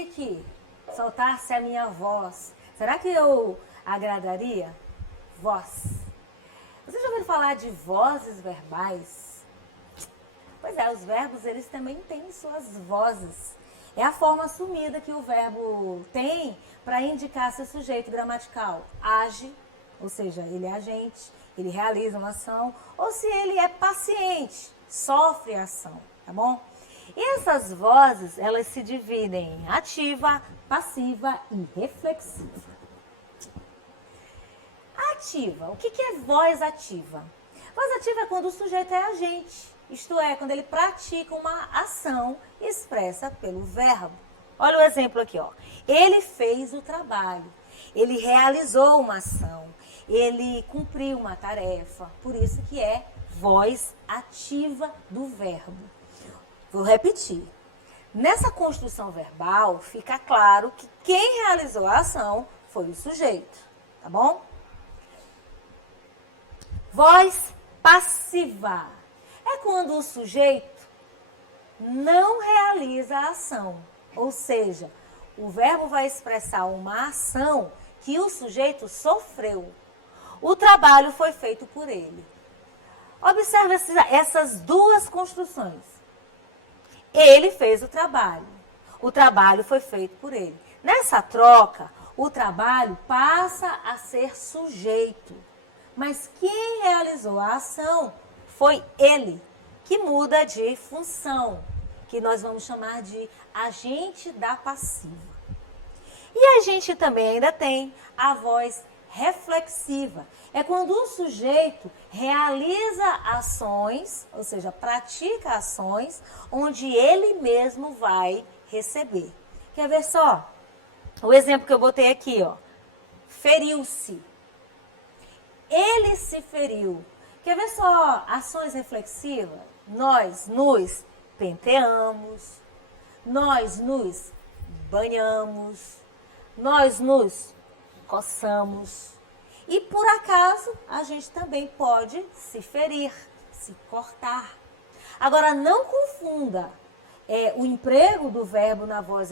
aqui, soltasse a minha voz, será que eu agradaria? Voz. Você já ouviu falar de vozes verbais? Pois é, os verbos, eles também têm suas vozes. É a forma assumida que o verbo tem para indicar se o sujeito gramatical age, ou seja, ele é agente, ele realiza uma ação, ou se ele é paciente, sofre a ação, tá bom? E essas vozes, elas se dividem em ativa, passiva e reflexiva. Ativa, o que é voz ativa? Voz ativa é quando o sujeito é agente, isto é, quando ele pratica uma ação expressa pelo verbo. Olha o exemplo aqui, ó. Ele fez o trabalho, ele realizou uma ação, ele cumpriu uma tarefa, por isso que é voz ativa do verbo. Vou repetir. Nessa construção verbal, fica claro que quem realizou a ação foi o sujeito, tá bom? Voz passiva é quando o sujeito não realiza a ação, ou seja, o verbo vai expressar uma ação que o sujeito sofreu. O trabalho foi feito por ele. Observe essas duas construções. Ele fez o trabalho foi feito por ele. Nessa troca, o trabalho passa a ser sujeito. Mas quem realizou a ação foi ele, que muda de função, que nós vamos chamar de agente da passiva. E a gente também ainda tem a voz reflexiva. É quando o sujeito realiza ações, ou seja, pratica ações, onde ele mesmo vai receber. Quer ver só? O exemplo que eu botei aqui, ó. Feriu-se. Ele se feriu. Quer ver só ações reflexivas? Nós nos penteamos, nós nos banhamos, nós nos coçamos. E por acaso, a gente também pode se ferir, se cortar. Agora, não confunda o emprego do verbo na voz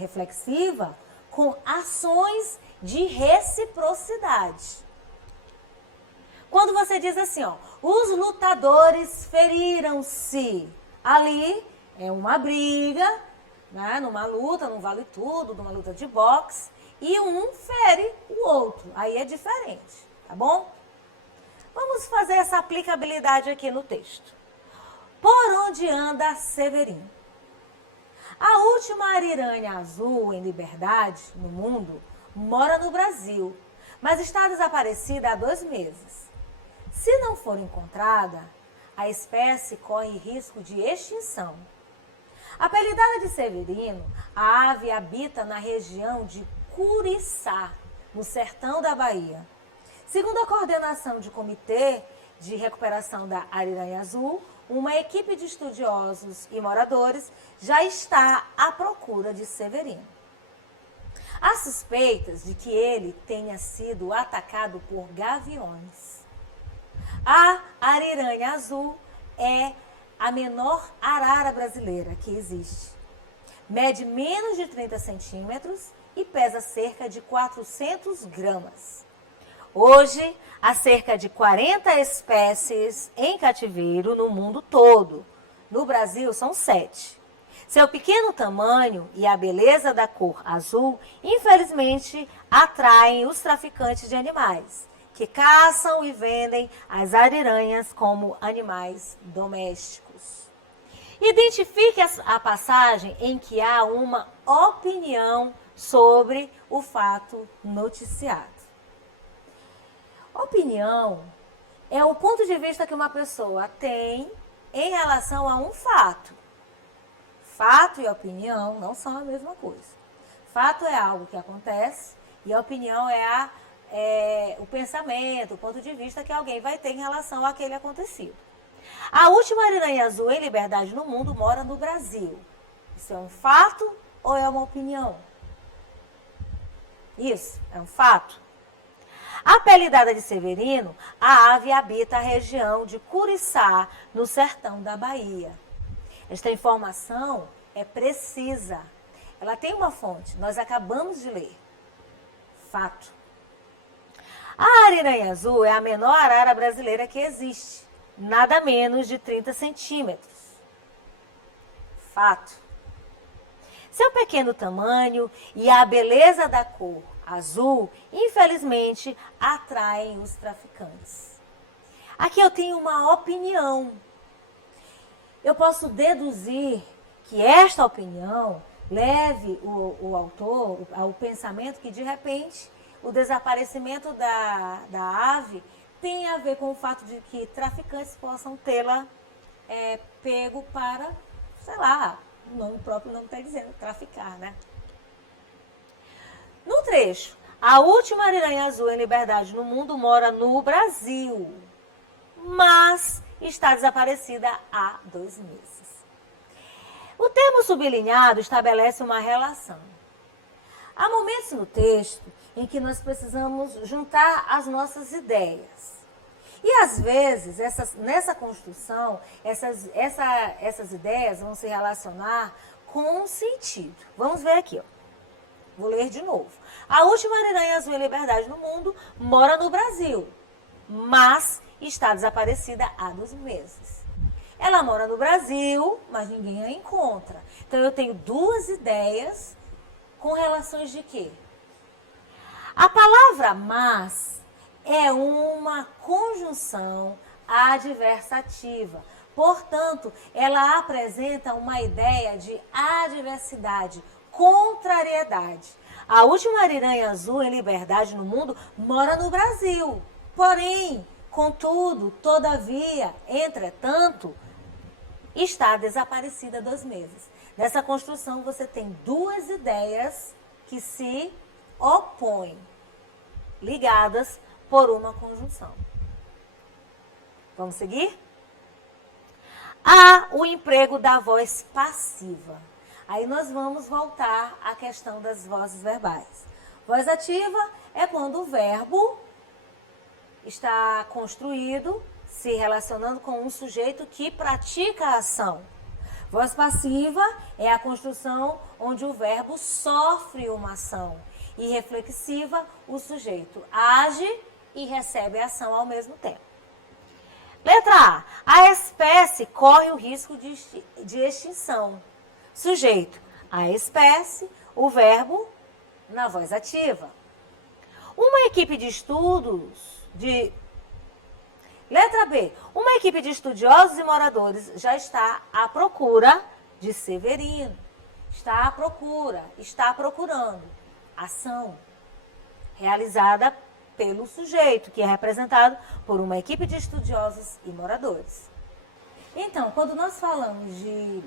reflexiva com ações de reciprocidade. Quando você diz assim, ó, os lutadores feriram-se, ali é uma briga, né, numa luta, num vale tudo, numa luta de boxe, e um fere o outro, aí é diferente, tá bom? Vamos fazer essa aplicabilidade aqui no texto. Por onde anda Severino? A última ariranha azul em liberdade no mundo mora no Brasil, mas está desaparecida há 2 meses. Se não for encontrada, a espécie corre risco de extinção. Apelidada de Severino, a ave habita na região de Curiçá, no sertão da Bahia. Segundo a coordenação de Comitê de Recuperação da Ariranha Azul, uma equipe de estudiosos e moradores já está à procura de Severino. Há suspeitas de que ele tenha sido atacado por gaviões. A ariranha azul é a menor arara brasileira que existe. Mede menos de 30 centímetros e pesa cerca de 400 gramas. Hoje, há cerca de 40 espécies em cativeiro no mundo todo. No Brasil, são 7. Seu pequeno tamanho e a beleza da cor azul, infelizmente, atraem os traficantes de animais, que caçam e vendem as ariranhas como animais domésticos. Identifique a passagem em que há uma opinião sobre o fato noticiado. Opinião é o ponto de vista que uma pessoa tem em relação a um fato. Fato e opinião não são a mesma coisa. Fato é algo que acontece e a opinião é o pensamento, o ponto de vista que alguém vai ter em relação àquele acontecido. A última ariranha azul em liberdade no mundo mora no Brasil. Isso é um fato ou é uma opinião? Isso, é um fato. Apelidada de Severino, a ave habita a região de Curiçá, no sertão da Bahia. Esta informação é precisa. Ela tem uma fonte, nós acabamos de ler. Fato. A ariranha azul é a menor arara brasileira que existe. Nada menos de 30 centímetros. Fato. Seu pequeno tamanho e a beleza da cor azul, infelizmente, atraem os traficantes. Aqui eu tenho uma opinião. Eu posso deduzir que esta opinião leve o autor ao pensamento que, de repente, o desaparecimento da ave tem a ver com o fato de que traficantes possam tê-la pego para, sei lá, o nome próprio não está dizendo, traficar, né? No trecho, a última ariranha azul em liberdade no mundo mora no Brasil, mas está desaparecida há 2 meses. O termo sublinhado estabelece uma relação. Há momentos no texto em que nós precisamos juntar as nossas ideias. E às vezes, nessa construção, essas ideias vão se relacionar com um sentido. Vamos ver aqui, ó. Vou ler de novo. A última ariranha azul em liberdade no mundo mora no Brasil, mas está desaparecida há 2 meses. Ela mora no Brasil, mas ninguém a encontra. Então, eu tenho 2 ideias com relações de quê? A palavra mas é uma conjunção adversativa. Portanto, ela apresenta uma ideia de adversidade, contrariedade. A última ariranha azul em liberdade no mundo mora no Brasil. Porém, contudo, todavia, entretanto, está desaparecida há 2 meses. Nessa construção, você tem 2 ideias que se opõem, ligadas por uma conjunção. Vamos seguir? Há o emprego da voz passiva. Aí nós vamos voltar à questão das vozes verbais. Voz ativa é quando o verbo está construído se relacionando com um sujeito que pratica a ação. Voz passiva é a construção onde o verbo sofre uma ação. E reflexiva, o sujeito age e recebe a ação ao mesmo tempo. Letra A. A espécie corre o risco de extinção. Sujeito, a espécie, o verbo na voz ativa. Uma equipe de estudos Letra B. Uma equipe de estudiosos e moradores já está à procura de Severino. Está procurando. Ação realizada pelo sujeito, que é representado por uma equipe de estudiosos e moradores. Então, quando nós falamos de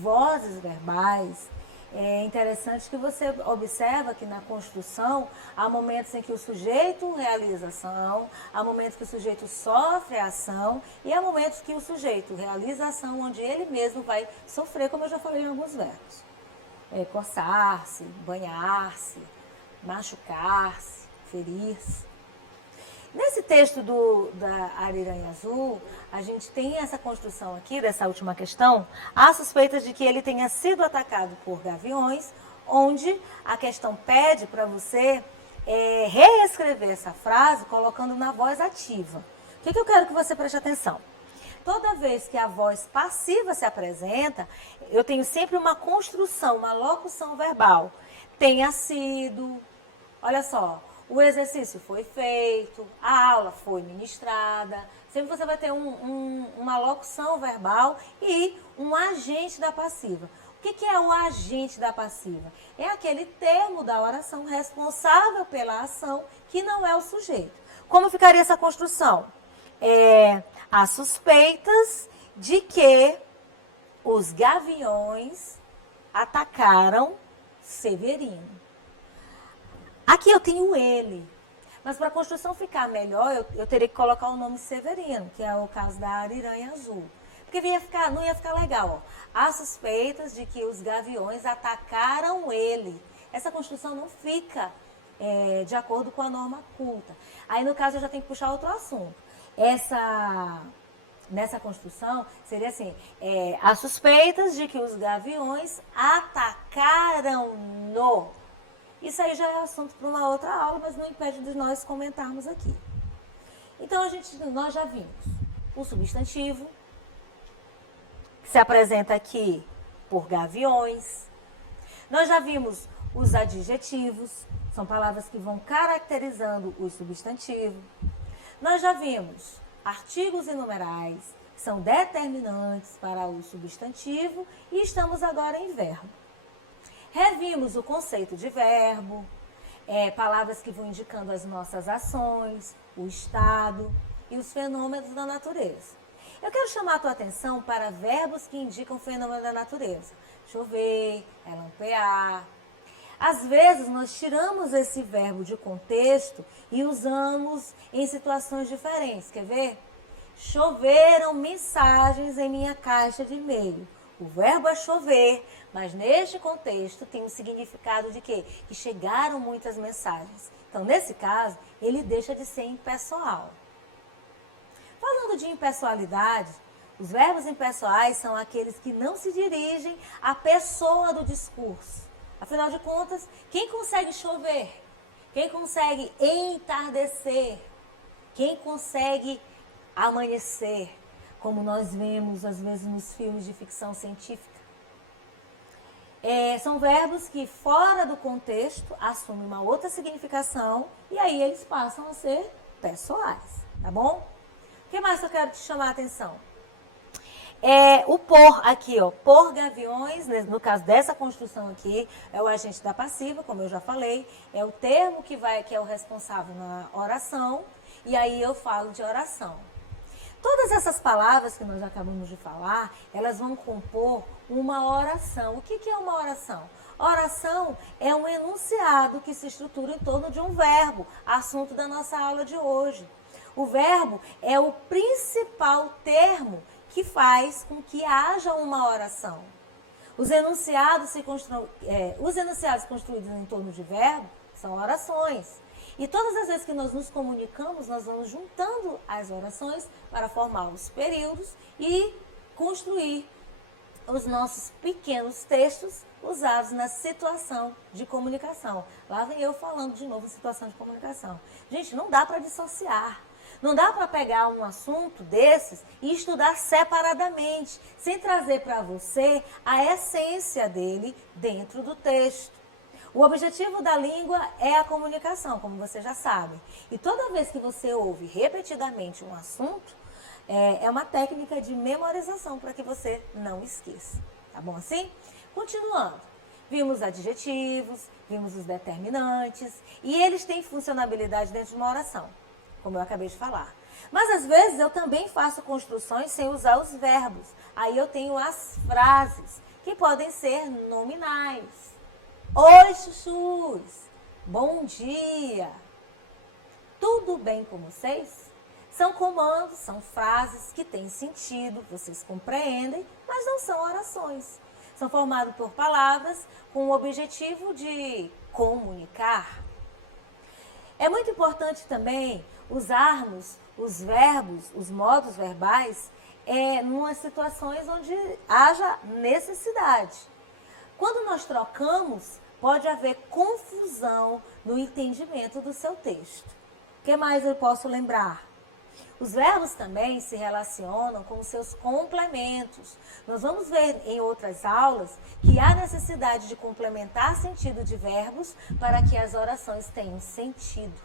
vozes verbais, é interessante que você observa que na construção há momentos em que o sujeito realiza a ação, há momentos que o sujeito sofre a ação e há momentos que o sujeito realiza a ação onde ele mesmo vai sofrer, como eu já falei em alguns verbos. Coçar-se, banhar-se, machucar-se, ferir-se. Nesse texto da ariranha azul, a gente tem essa construção aqui, dessa última questão, há suspeitas de que ele tenha sido atacado por gaviões, onde a questão pede para você reescrever essa frase colocando na voz ativa. O que eu quero que você preste atenção? Toda vez que a voz passiva se apresenta, eu tenho sempre uma construção, uma locução verbal. Tenha sido, olha só, o exercício foi feito, a aula foi ministrada. Sempre você vai ter uma locução verbal e um agente da passiva. O que é o agente da passiva? É aquele termo da oração responsável pela ação que não é o sujeito. Como ficaria essa construção? Há suspeitas de que os gaviões atacaram Severino. Aqui eu tenho ele, mas para a construção ficar melhor, eu teria que colocar o nome Severino, que é o caso da ariranha azul. Porque não ia ficar legal. Ó. Há suspeitas de que os gaviões atacaram ele. Essa construção não fica de acordo com a norma culta. Aí, no caso, eu já tenho que puxar outro assunto. Nessa construção, seria assim, há suspeitas de que os gaviões atacaram comunicaram-no. Isso aí já é assunto para uma outra aula, mas não impede de nós comentarmos aqui. Então, nós já vimos o substantivo, que se apresenta aqui por gaviões. Nós já vimos os adjetivos, são palavras que vão caracterizando o substantivo. Nós já vimos artigos e numerais, que são determinantes para o substantivo, e estamos agora em verbo. Revimos o conceito de verbo, palavras que vão indicando as nossas ações, o estado e os fenômenos da natureza. Eu quero chamar a tua atenção para verbos que indicam fenômenos da natureza. Chover, relampear. Às vezes nós tiramos esse verbo de contexto e usamos em situações diferentes. Quer ver? Choveram mensagens em minha caixa de e-mail. O verbo é chover, mas neste contexto tem um significado de quê? Que chegaram muitas mensagens. Então, nesse caso, ele deixa de ser impessoal. Falando de impessoalidade, os verbos impessoais são aqueles que não se dirigem à pessoa do discurso. Afinal de contas, quem consegue chover? Quem consegue entardecer? Quem consegue amanhecer? Como nós vemos, às vezes, nos filmes de ficção científica. São verbos que, fora do contexto, assumem uma outra significação e aí eles passam a ser pessoais, tá bom? O que mais eu quero te chamar a atenção? O por aqui, ó, por gaviões, no caso dessa construção aqui, é o agente da passiva, como eu já falei, é o termo que é o responsável na oração, e aí eu falo de oração. Todas essas palavras que nós acabamos de falar, elas vão compor uma oração. O que é uma oração? Oração é um enunciado que se estrutura em torno de um verbo, assunto da nossa aula de hoje. O verbo é o principal termo que faz com que haja uma oração. Os enunciados construídos em torno de verbo são orações. E todas as vezes que nós nos comunicamos, nós vamos juntando as orações para formar os períodos e construir os nossos pequenos textos usados na situação de comunicação. Lá vem eu falando de novo em situação de comunicação. Gente, não dá para dissociar. Não dá para pegar um assunto desses e estudar separadamente, sem trazer para você a essência dele dentro do texto. O objetivo da língua é a comunicação, como você já sabe. E toda vez que você ouve repetidamente um assunto, é uma técnica de memorização para que você não esqueça. Tá bom assim? Continuando. Vimos adjetivos, vimos os determinantes, e eles têm funcionalidade dentro de uma oração, como eu acabei de falar. Mas às vezes eu também faço construções sem usar os verbos. Aí eu tenho as frases, que podem ser nominais. Oi, chuchus! Bom dia! Tudo bem com vocês? São comandos, são frases que têm sentido, vocês compreendem, mas não são orações. São formados por palavras com o objetivo de comunicar. É muito importante também usarmos os verbos, os modos verbais, em situações onde haja necessidade. Quando nós trocamos, pode haver confusão no entendimento do seu texto. O que mais eu posso lembrar? Os verbos também se relacionam com os seus complementos. Nós vamos ver em outras aulas que há necessidade de complementar sentido de verbos para que as orações tenham sentido.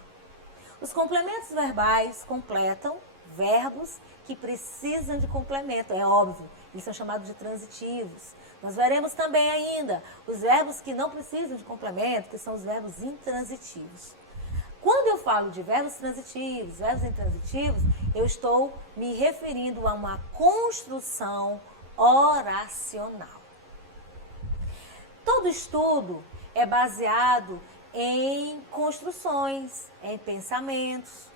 Os complementos verbais completam verbos que precisam de complemento, é óbvio, eles são chamados de transitivos. Nós veremos também ainda os verbos que não precisam de complemento, que são os verbos intransitivos. Quando eu falo de verbos transitivos, verbos intransitivos, eu estou me referindo a uma construção oracional. Todo estudo é baseado em construções, em pensamentos.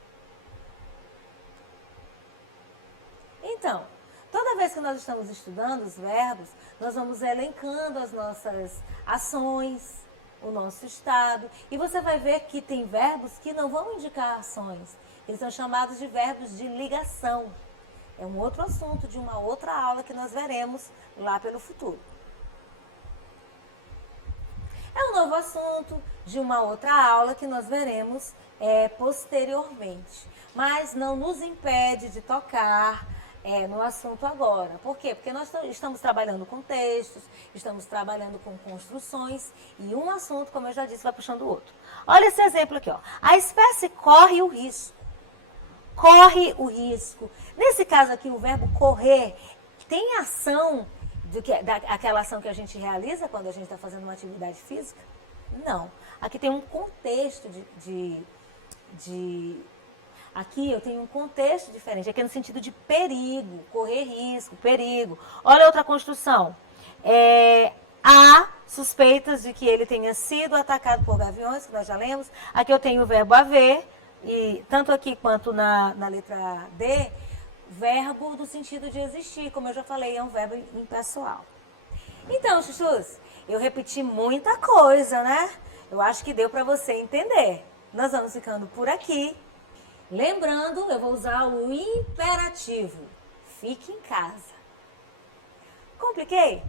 Então, toda vez que nós estamos estudando os verbos, nós vamos elencando as nossas ações, o nosso estado. E você vai ver que tem verbos que não vão indicar ações. Eles são chamados de verbos de ligação. É um outro assunto de uma outra aula que nós veremos lá pelo futuro. novo assunto de uma outra aula que nós veremos posteriormente. Mas não nos impede de tocar no assunto agora. Por quê? Porque nós estamos trabalhando com textos, estamos trabalhando com construções e um assunto, como eu já disse, vai puxando o outro. Olha esse exemplo aqui, ó. A espécie corre o risco. Corre o risco. Nesse caso aqui, o verbo correr tem ação, aquela ação que a gente realiza quando a gente está fazendo uma atividade física? Não. Aqui tem um contexto Aqui eu tenho um contexto diferente, aqui é no sentido de perigo, correr risco, perigo. Olha outra construção. Há suspeitas de que ele tenha sido atacado por gaviões, que nós já lemos. Aqui eu tenho o verbo haver, e tanto aqui quanto na letra D, verbo no sentido de existir, como eu já falei, é um verbo impessoal. Então, chuchus, eu repeti muita coisa, né? Eu acho que deu para você entender. Nós vamos ficando por aqui. Lembrando, eu vou usar o imperativo. Fique em casa. Compliquei?